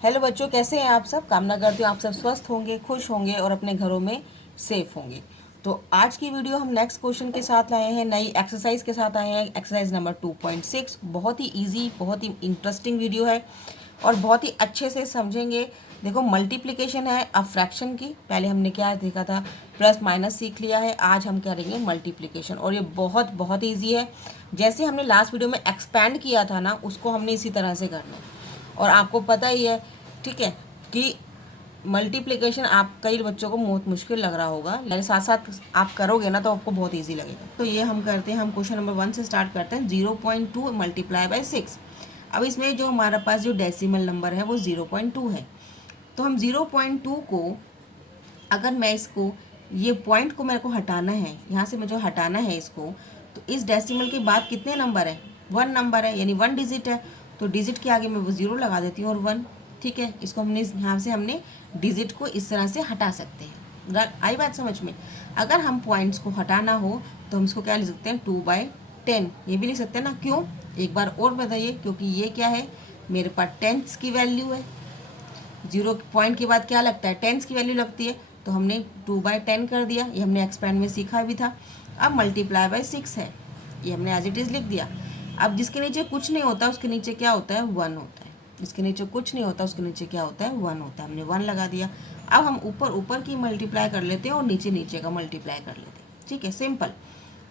Hello बच्चों, कैसे हैं आप सब। कामना करती हूँ आप सब स्वस्थ होंगे, खुश होंगे और अपने घरों में सेफ होंगे। तो आज की वीडियो हम नेक्स्ट क्वेश्चन के साथ लाए हैं, नई एक्सरसाइज के साथ आए हैं। एक्सरसाइज नंबर 2.6 बहुत ही इजी, बहुत ही इंटरेस्टिंग वीडियो है और बहुत ही अच्छे से समझेंगे। देखो, मल्टीप्लिकेशन है अब फ्रैक्शन की। पहले हमने क्या देखा था, प्लस माइनस सीख लिया है। आज हम करेंगे मल्टीप्लिकेशन और ये बहुत बहुत ईजी है। जैसे हमने लास्ट वीडियो में एक्सपैंड किया था ना, उसको हमने इसी तरह से करना है। और आपको पता ही है, ठीक है, कि मल्टीप्लिकेशन आप कई बच्चों को बहुत मुश्किल लग रहा होगा, लेकिन साथ साथ आप करोगे ना तो आपको बहुत इजी लगेगा। तो ये हम करते हैं, हम क्वेश्चन नंबर 1 से स्टार्ट करते हैं। 0.2 मल्टीप्लाई बाय 6। अब इसमें जो हमारे पास जो डेसिमल नंबर है वो 0.2 है। तो हम 0.2 को, अगर मैं इसको, ये पॉइंट को मेरे को हटाना है, यहाँ से मुझे हटाना है इसको, तो इस डेसिमल के बाद कितने नंबर है, 1 नंबर है, यानी 1 डिजिट है। तो डिजिट के आगे मैं वो 0 लगा देती हूँ और 1। ठीक है, इसको हमने यहाँ से हमने डिजिट को इस तरह से हटा सकते हैं। आई बात समझ में। अगर हम पॉइंट्स को हटाना हो तो हम इसको क्या लिख सकते हैं, 2/10 ये भी लिख सकते हैं ना। क्यों, एक बार और बताइए, क्योंकि ये क्या है, मेरे पास टेंथ्स की वैल्यू है। 0 पॉइंट के बाद क्या लगता है, टेंस की वैल्यू लगती है। तो हमने 2/10 कर दिया, ये हमने एक्सपैंड में सीखा भी था। अब मल्टीप्लाई बाय 6 है, ये हमने एज इट इज़ लिख दिया। अब जिसके नीचे कुछ नहीं होता उसके नीचे क्या होता है, 1 होता है। जिसके नीचे कुछ नहीं होता उसके नीचे क्या होता है, 1 होता है। हमने 1 लगा दिया। अब हम ऊपर ऊपर की मल्टीप्लाई कर लेते हैं और नीचे नीचे का मल्टीप्लाई कर लेते हैं। ठीक है, सिंपल।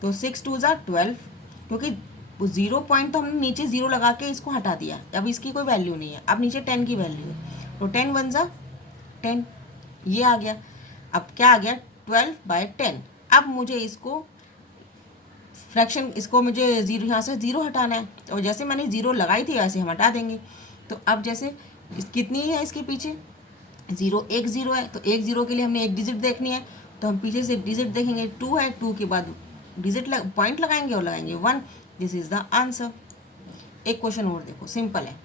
तो 6 2 ज़ा 12, क्योंकि 0 पॉइंट तो हमने नीचे 0 लगा के इसको हटा दिया, अब इसकी कोई वैल्यू नहीं है। अब नीचे 10 की वैल्यू है, तो 10 1 ज़ा 10, ये आ गया। अब क्या आ गया, 12/10। अब मुझे इसको फ्रैक्शन, इसको मुझे जीरो, यहाँ से 0 हटाना है। और जैसे मैंने 0 लगाई थी वैसे हम हटा देंगे। तो अब जैसे कितनी है इसके पीछे, 0 एक 0 है, तो एक 0 के लिए हमने एक डिजिट देखनी है। तो हम पीछे से डिजिट देखेंगे, 2 है, 2 के बाद डिजिट पॉइंट लगाएंगे और लगाएंगे 1। This is the answer. एक क्वेश्चन और देखो, सिंपल है।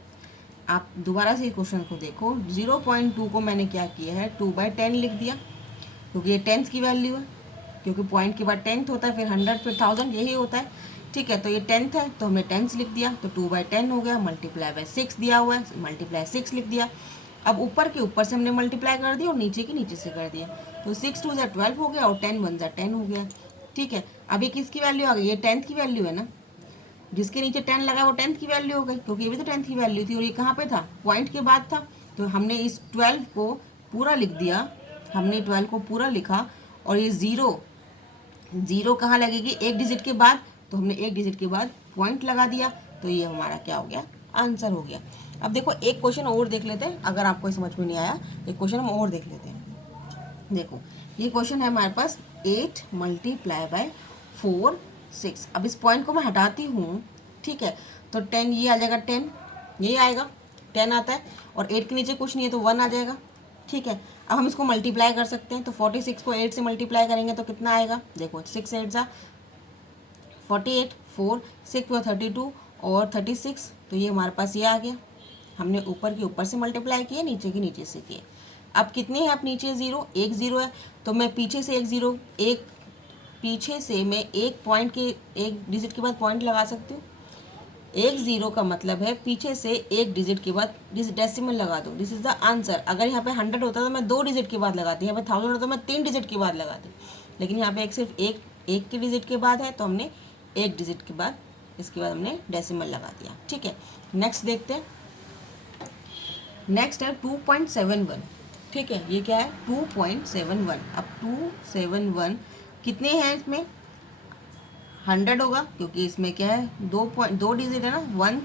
आप दोबारा से क्वेश्चन को देखो। 0.2 को मैंने क्या किया है, 2/10 लिख दिया, क्योंकि ये टेंथ की वैल्यू है। क्योंकि पॉइंट के बाद टेंथ होता है, फिर 100, फिर 1000, यही होता है। ठीक है, तो ये टेंथ है तो हमने टेंथ लिख दिया, तो 2/10 हो गया। मल्टीप्लाई बाय 6 दिया हुआ है, मल्टीप्लाई 6 लिख दिया। अब ऊपर के ऊपर से हमने मल्टीप्लाई कर दिया और नीचे के नीचे से कर दिया। तो 6 2 ज़ा 12 हो गया और 10 1 ज़ा 10 हो गया। ठीक है, अब ये किसकी वैल्यू आ गई, ये टेंथ की वैल्यू है ना। जिसके नीचे 10 लगा वो 10th की वैल्यू हो गई, क्योंकि ये भी तो 10th की वैल्यू थी और ये कहाँ पे था, पॉइंट के बाद था। तो हमने इस 12 को पूरा लिख दिया, हमने 12 को पूरा लिखा। और ये 0 0 कहाँ लगेगी, एक डिजिट के बाद, तो हमने एक डिजिट के बाद पॉइंट लगा दिया। तो ये हमारा क्या हो गया, आंसर हो गया। अब देखो एक क्वेश्चन और देख लेते हैं, अगर आपको समझ में नहीं आया एक क्वेश्चन हम और देख लेते हैं। देखो, ये क्वेश्चन है हमारे पास, 8 मल्टीप्लाई बाय 4 6। अब इस पॉइंट को मैं हटाती हूँ, ठीक है, तो 10 ये आ जाएगा, 10 ये आएगा, 10 आता है। और 8 के नीचे कुछ नहीं है तो 1 आ जाएगा। ठीक है, अब हम इसको मल्टीप्लाई कर सकते हैं। तो 46 को 8 से मल्टीप्लाई करेंगे तो कितना आएगा, देखो 6 8 ज़ा 48, 4 6 व 32 और 36। तो ये हमारे पास ये आ गया। हमने ऊपर के ऊपर से मल्टीप्लाई किए, नीचे के नीचे से किए। अब कितने हैं, अब नीचे 0 एक 0 है, तो मैं पीछे से एक 0, एक पीछे से मैं एक पॉइंट के, एक डिजिट के बाद पॉइंट लगा सकती हूँ। एक 0 का मतलब है पीछे से एक डिजिट के बाद डेसिमल लगा दो। This is the answer. अगर यहाँ पे 100 होता तो मैं 2 डिजिट के बाद लगाती, यहाँ पे 1000 होता तो मैं 3 डिजिट के बाद लगाती। लेकिन यहाँ पे एक सिर्फ एक के डिजिट के बाद है, तो हमने एक डिजिट के बाद, इसके बाद हमने डेसिमल लगा दिया। ठीक है, नेक्स्ट देखते हैं। नेक्स्ट है 2.71। ठीक है, ये क्या है, 2.71। अब 271 कितने हैं इसमें, 100 होगा, क्योंकि इसमें क्या है, 2 डिजिट है ना, 1।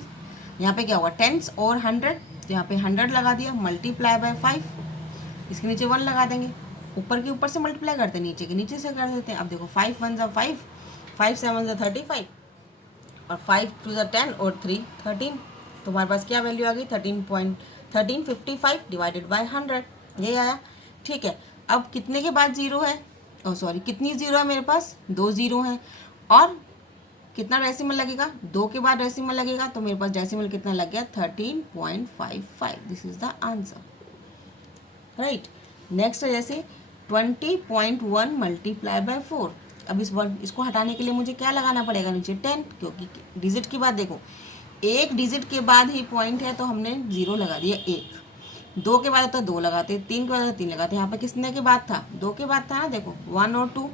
यहाँ पे क्या होगा, टेंस और 100, तो यहाँ पे 100 लगा दिया, मल्टीप्लाई बाय 5, इसके नीचे 1 लगा देंगे। ऊपर के ऊपर से मल्टीप्लाई करते हैं, नीचे के नीचे से कर देते हैं। अब देखो 5 1 ज़ा 5, 5 7 ज़ा 35 और 5 2 ज़ा 10 और 3 13। तो हमारे पास क्या वैल्यू आ गई, 13.1355 डिवाइडेड बाय 100, ये आया। ठीक है, अब कितने के बाद 0 है, ओ सॉरी, कितनी 0 है मेरे पास, 2 0 हैं। और कितना डेसिमल लगेगा, 2 के बाद डेसिमल लगेगा, तो मेरे पास डेसिमल कितना लग गया, 13.55। This is the answer, right. Next है जैसे 20.1 मल्टीप्लाई बाय 4। अब इसको हटाने के लिए मुझे क्या लगाना पड़ेगा, नीचे 10, क्योंकि डिजिट की बात देखो, एक डिजिट के बाद ही पॉइंट है, तो हमने 0 लगा दिया, एक। 2 के बाद होता 2 लगाते, 3 के बाद होता 3 लगाते। यहाँ पे किसने के बाद था, 2 के बाद था ना, देखो 1 और 2,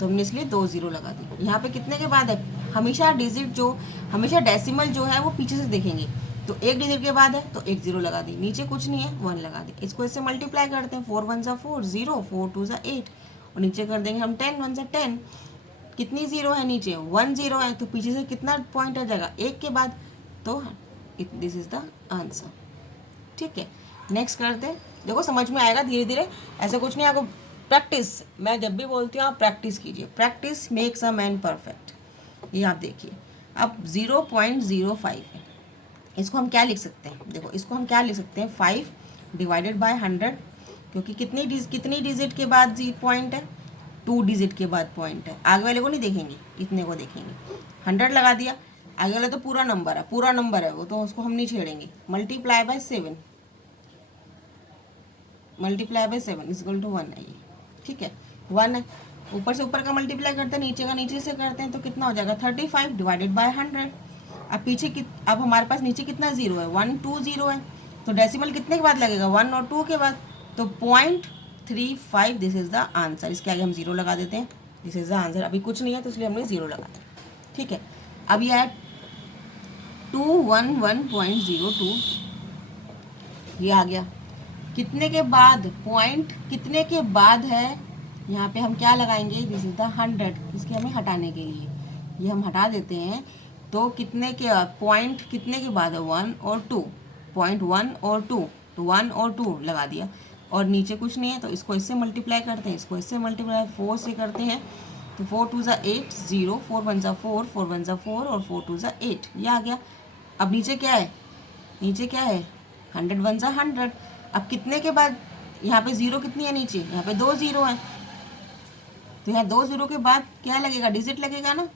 तो हमने इसलिए 2 0 लगा दी। यहाँ पे कितने के बाद है, हमेशा डिजिट जो, हमेशा डेसिमल जो है वो पीछे से देखेंगे, तो एक डिजिट के बाद है तो 1 0 लगा दी, नीचे कुछ नहीं है 1 लगा दी। इसको इससे मल्टीप्लाई करते हैं, 4 1 4 0, 4 2 8, और नीचे कर देंगे हम 10 1 10। कितनी जीरो है नीचे, 1 0 है, तो पीछे से कितना पॉइंट आ जाएगा, एक के बाद, तो दिस इज द आंसर। ठीक है, नेक्स्ट करते हैं। देखो समझ में आएगा धीरे धीरे, ऐसा कुछ नहीं। आपको प्रैक्टिस, मैं जब भी बोलती हूँ आप प्रैक्टिस कीजिए, practice makes a man perfect. ये आप देखिए, अब 0.05 है, इसको हम क्या लिख सकते हैं, देखो इसको हम क्या लिख सकते हैं, 5 डिवाइडेड बाय 100, क्योंकि कितनी डिजिट के बाद पॉइंट है, 2 डिजिट के बाद पॉइंट है। आगे वाले को नहीं देखेंगे, इतने को देखेंगे। 100 लगा दिया, आगे वाला तो पूरा नंबर है, पूरा नंबर है वो, तो उसको हम नहीं छेड़ेंगे। Multiply by 7, multiply by 7 equal to 1 है ये। ठीक है, 1 है, ऊपर से ऊपर का मल्टीप्लाई करते हैं, नीचे का नीचे से करते हैं, तो कितना हो जाएगा 35 डिवाइडेड बाय 100। अब अब हमारे पास नीचे कितना जीरो है, 1 2 0 है, तो डेसिमल कितने के बाद लगेगा, 1 और 2 के बाद, तो 0.35, दिस इज द आंसर। इसके आगे हम 0 लगा देते हैं, दिस इज द आंसर। अभी कुछ नहीं है तो इसलिए हमने 0 लगा दिया। ठीक है, अब यह है 211.02, ये आ गया। कितने के बाद, पॉइंट कितने के बाद है, यहाँ पे हम क्या लगाएंगे, दिस इज द 100, इसके हमें हटाने के लिए ये हम हटा देते हैं। तो कितने के पॉइंट कितने के बाद है, 1 और 2, पॉइंट 1 और 2, तो 1 और 2 लगा दिया, और नीचे कुछ नहीं है, तो इसको इससे मल्टीप्लाई करते हैं, इसको इससे मल्टीप्लाई 4 से करते हैं, तो 4 2 8 0, 4 1 4, 4 1 4, और 4 2 8, ये आ गया। अब नीचे क्या है, नीचे क्या है, 100 1 100। अब कितने के बाद, यहाँ पे 0 कितनी है नीचे, यहाँ पे 2 0 है, तो यहाँ 2 0 के बाद क्या लगेगा, डिजिट लगेगा ना।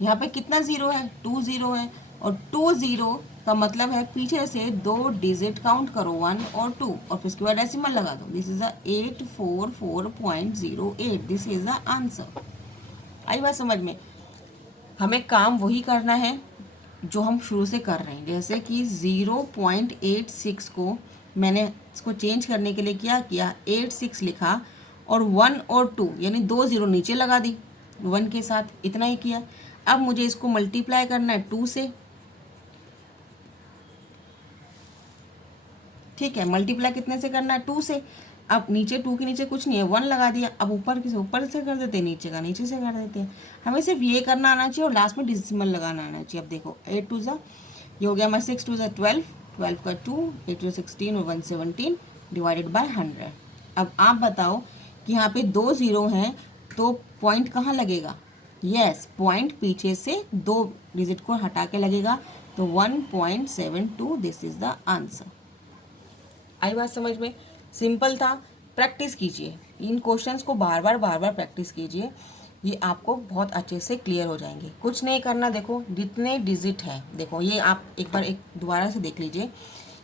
यहाँ पे कितना 0 है, 2 0 है, और 2 0 का मतलब है पीछे से 2 डिजिट काउंट करो, 1 और 2, और फिर उसके बाद डेसिमल लगा दो। This is the 844.08, this is the answer. आई बात समझ में। हमें काम वही करना है जो हम शुरू से कर रहे हैं, जैसे कि 0.86 को मैंने इसको चेंज करने के लिए क्या किया, 86 लिखा, और 1 और 2 यानी 2 0 नीचे लगा दी 1 के साथ, इतना ही किया। अब मुझे इसको मल्टीप्लाई करना है 2 से। ठीक है, मल्टीप्लाई कितने से करना है, 2 से। अब नीचे 2 के नीचे कुछ नहीं है, 1 लगा दिया। अब ऊपर से ऊपर से कर देते हैं, नीचे का नीचे से कर देते हैं। हमें सिर्फ ये करना आना चाहिए और लास्ट में डिसिमल लगाना आना चाहिए। अब देखो 8 2 ये हो गया हमारा, 6 2 12, 12 का 2, 8 2 16 और 117 डिवाइडेड बाय 100। अब आप बताओ कि यहाँ पे 2 0 हैं, तो पॉइंट कहाँ लगेगा, यस पॉइंट पीछे से 2 डिजिट को हटा के लगेगा, तो 1.72, दिस इज द आंसर। आई बात समझ में, सिंपल था। प्रैक्टिस कीजिए, इन क्वेश्चंस को बार बार प्रैक्टिस कीजिए, ये आपको बहुत अच्छे से क्लियर हो जाएंगे। कुछ नहीं करना, देखो जितने डिजिट हैं, देखो ये आप एक बार दोबारा से देख लीजिए,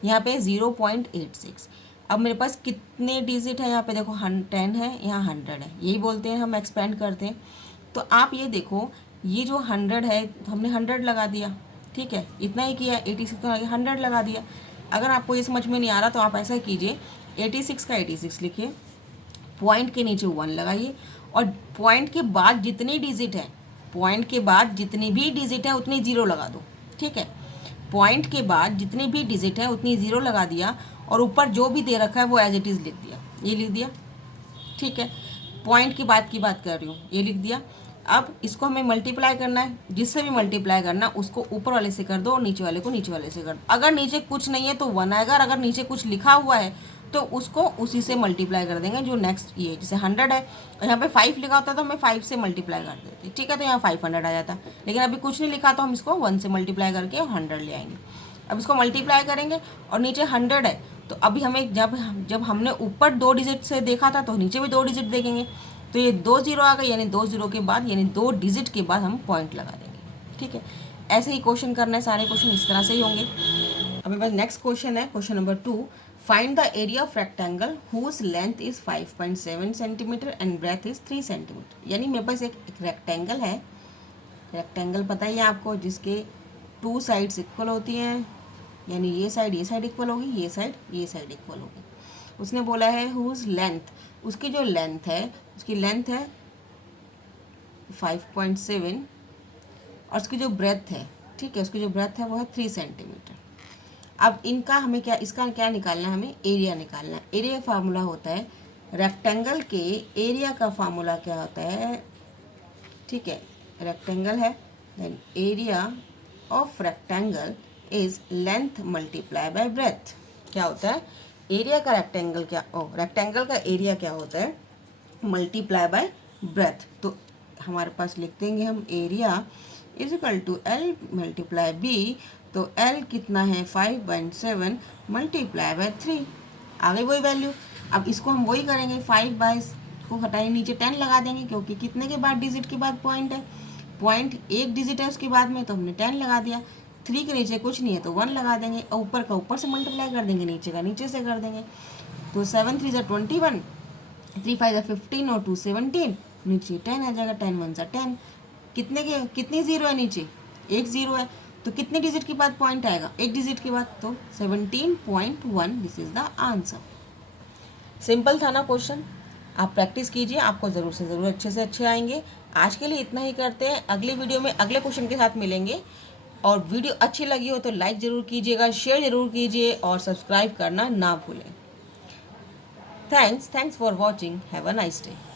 यहाँ पे 0.86। अब मेरे पास कितने डिजिट है, यहाँ पे देखो 10 है, यहाँ 100 है, यही बोलते हैं हम एक्सपेंड करते हैं। तो आप ये देखो, ये जो 100 है, तो हमने 100 लगा दिया, ठीक है, इतना ही किया, 86 का 100 लगा दिया। अगर आपको ये समझ में नहीं आ रहा तो आप ऐसा कीजिए, 86 का 86 लिखिए, पॉइंट के नीचे 1 लगाइए, और पॉइंट के बाद जितनी डिजिट है, पॉइंट के बाद जितनी भी डिजिट है उतनी 0 लगा दो। ठीक है, पॉइंट के बाद जितनी भी डिजिट है उतनी 0 लगा दिया, और ऊपर जो भी दे रखा है वो एज इट इज़ लिख दिया, ये लिख दिया। ठीक है, पॉइंट की बात कर रही हूँ, ये लिख दिया। अब इसको हमें मल्टीप्लाई करना है, जिससे भी मल्टीप्लाई करना उसको ऊपर वाले से कर दो और नीचे वाले को नीचे वाले से कर दो। अगर नीचे कुछ नहीं है तो 1 आएगा, और अगर नीचे कुछ लिखा हुआ है तो उसको उसी से मल्टीप्लाई कर देंगे जो नेक्स्ट ये, जैसे 100 है और यहाँ पे 5 लिखा होता तो हमें 5 से मल्टीप्लाई कर देते, ठीक है, तो यहाँ 500 आ जाता। लेकिन अभी कुछ नहीं लिखा तो हम इसको 1 से मल्टीप्लाई करके 100 ले आएंगे। अब इसको मल्टीप्लाई करेंगे और नीचे 100 है, तो अभी हमें जब हमने ऊपर 2 डिजिट से देखा था तो नीचे भी 2 डिजिट देखेंगे, तो ये 2 0 आ गए, यानी 2 0 के बाद, यानी 2 डिजिट के बाद हम पॉइंट लगा देंगे। ठीक है, ऐसे ही क्वेश्चन करना है, सारे क्वेश्चन इस तरह से ही होंगे। अभी बस नेक्स्ट क्वेश्चन है, question number 2, find the area of rectangle whose length is 5.7 centimetre and breadth is 3 centimetre. यानी मेरे पास एक रेक्टेंगल है, रेक्टेंगल पता ही है आपको, जिसके 2 साइड्स इक्वल होती हैं, यानी ये साइड इक्वल होगी, ये साइड इक्वल होगी। उसने बोला है हुज लेंथ, उसकी जो लेंथ है, उसकी लेंथ है 5.7 और उसकी जो ब्रेथ है, ठीक है, उसकी जो ब्रेथ है वो है 3 सेंटीमीटर। अब इनका हमें क्या, इसका क्या निकालना है, हमें एरिया निकालना है। एरिया फार्मूला होता है, रेक्टेंगल के एरिया का फार्मूला क्या होता है, ठीक है, रेक्टेंगल है, then area of rectangle is length multiply by breadth. क्या होता है एरिया का, रेक्टेंगल क्या, रेक्टेंगल का एरिया क्या होता है, मल्टीप्लाई बाय ब्रेथ। तो हमारे पास लिख देंगे हम area is equal to L multiply B. तो एल कितना है 5.7 मल्टीप्लाई बाय 3, आ गई वही वैल्यू। अब इसको हम वही करेंगे, 5 को हटाएंगे, नीचे 10 लगा देंगे, क्योंकि कितने के बाद डिजिट के बाद पॉइंट है, पॉइंट एक डिजिट है उसके बाद में, तो हमने 10 लगा दिया। 3 के नीचे कुछ नहीं है तो 1 लगा देंगे, और ऊपर का ऊपर से मल्टीप्लाई कर देंगे, नीचे का नीचे से कर देंगे। तो 7 3 21, 3 5 15 और 2 17, नीचे 10 आ जाएगा, 10 1 10। कितने के, कितनी जीरो है नीचे, एक जीरो है, तो कितने डिजिट के बाद पॉइंट आएगा, एक डिजिट के बाद, तो 17.1। This is the answer. Simple था ना क्वेश्चन, आप प्रैक्टिस कीजिए, आपको ज़रूर से ज़रूर अच्छे से अच्छे आएंगे। आज के लिए इतना ही करते हैं, अगले वीडियो में अगले क्वेश्चन के साथ मिलेंगे। और वीडियो अच्छी लगी हो तो लाइक ज़रूर कीजिएगा, शेयर ज़रूर कीजिए और सब्सक्राइब करना ना भूलें। Thanks for watching, have a nice day.